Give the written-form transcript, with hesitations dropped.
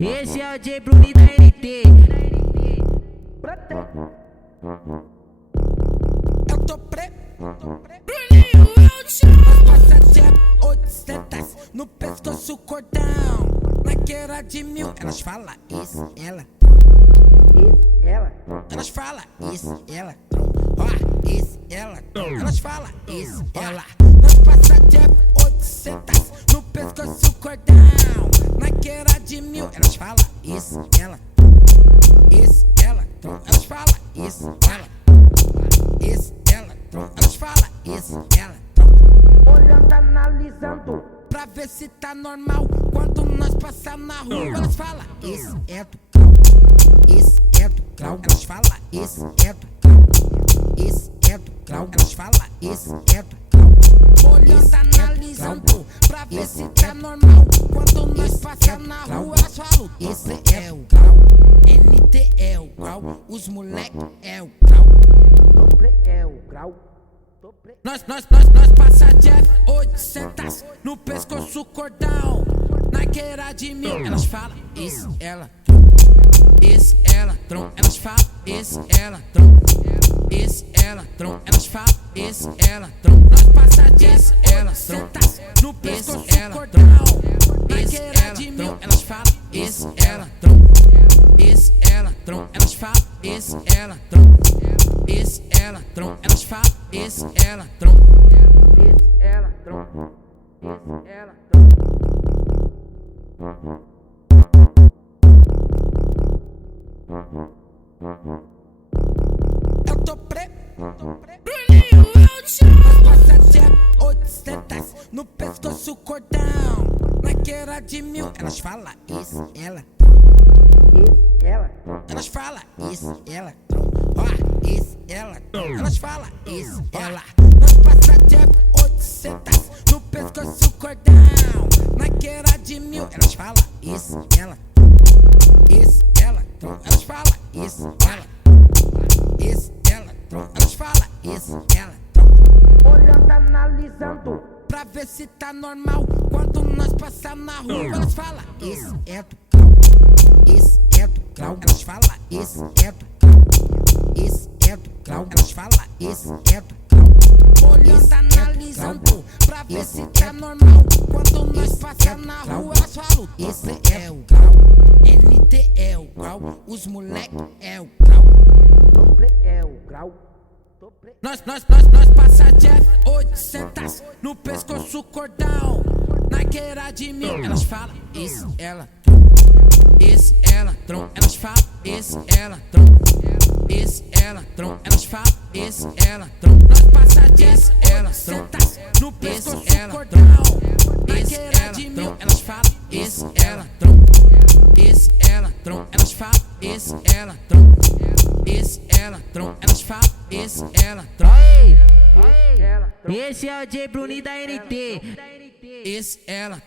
Esse é o J Bruni da NT. Eu tô preto. Nós passa de 800 no pescoço cordão. Na guerra de 1000, elas falam isso, ela. Elas falam isso, ela. Ó, isso, ela. Elas falam isso, ela. Nós passa de 800 no pescoço cordão. Na guerra de 1000, elas falam isso, ela. Isso, ela. Elas falam isso, ela. Isso, ela. Elas falam isso, ela. Olhando, analisando, pra ver se tá normal. Quando nós passar na rua, elas falam isso é do grau. Isso é do grau. Elas falam isso é do grau. Isso é do grau. Elas falam isso é do grau. Olhando, analisando, pra ver se tá normal. Quando nós passar na rua, elas falam isso é o grau. NT é o grau. Os moleque é o grau. É o grau. Nós passa de 800 no pescoço cordão. Na guerra de 1000, elas falam isso, ela. Isso, ela, elas falam isso, ela. Isso, ela, elas falam isso, ela. Nós passa de 800 no pescoço cordão. Na guerra de 1000, elas falam isso, ela. Isso, ela, elas falam isso, ela. Isso, ela, elas falam isso, ela. Isso, ela, isso, ela. Eu tô preto. Nós passa de 800 no pescoço cordão. Na guerra de 1000, elas falam isso, ela. Elas falam isso, ela. Ó, isso, ela. Elas falam isso, ela. Nós passa de 800 no pescoço cordão. Na guerra de 1000, elas falam isso, ela. Isso, ela. Elas falam isso, ela. Isso, ela. Elas falam isso, ela. Olhando, analisando, pra ver se tá normal. Quando nós passar na rua, elas falam isso é do grau. Isso é do grau. Elas falam isso é do grau. Isso é do grau. Elas falam isso é do grau. Olhando, analisando, pra ver se tá normal. Quando nós passar na rua, elas falam isso é o grau. NT é o grau. Os moleque é o grau. É o grau. Nós passa de 800 no pescoço cordão. Na guerra de 1000, elas falam isso, ela. Isso, ela, elas falam isso, ela. Isso, ela, elas falam isso, ela. Nós passa de 800 no pescoço cordão. Na guerra de 1000, elas falam isso, ela. Isso, ela, elas falam isso, ela. Isso, ela, elas falam isso, ela. Esse é o J Bruni da NT. Isso, ela.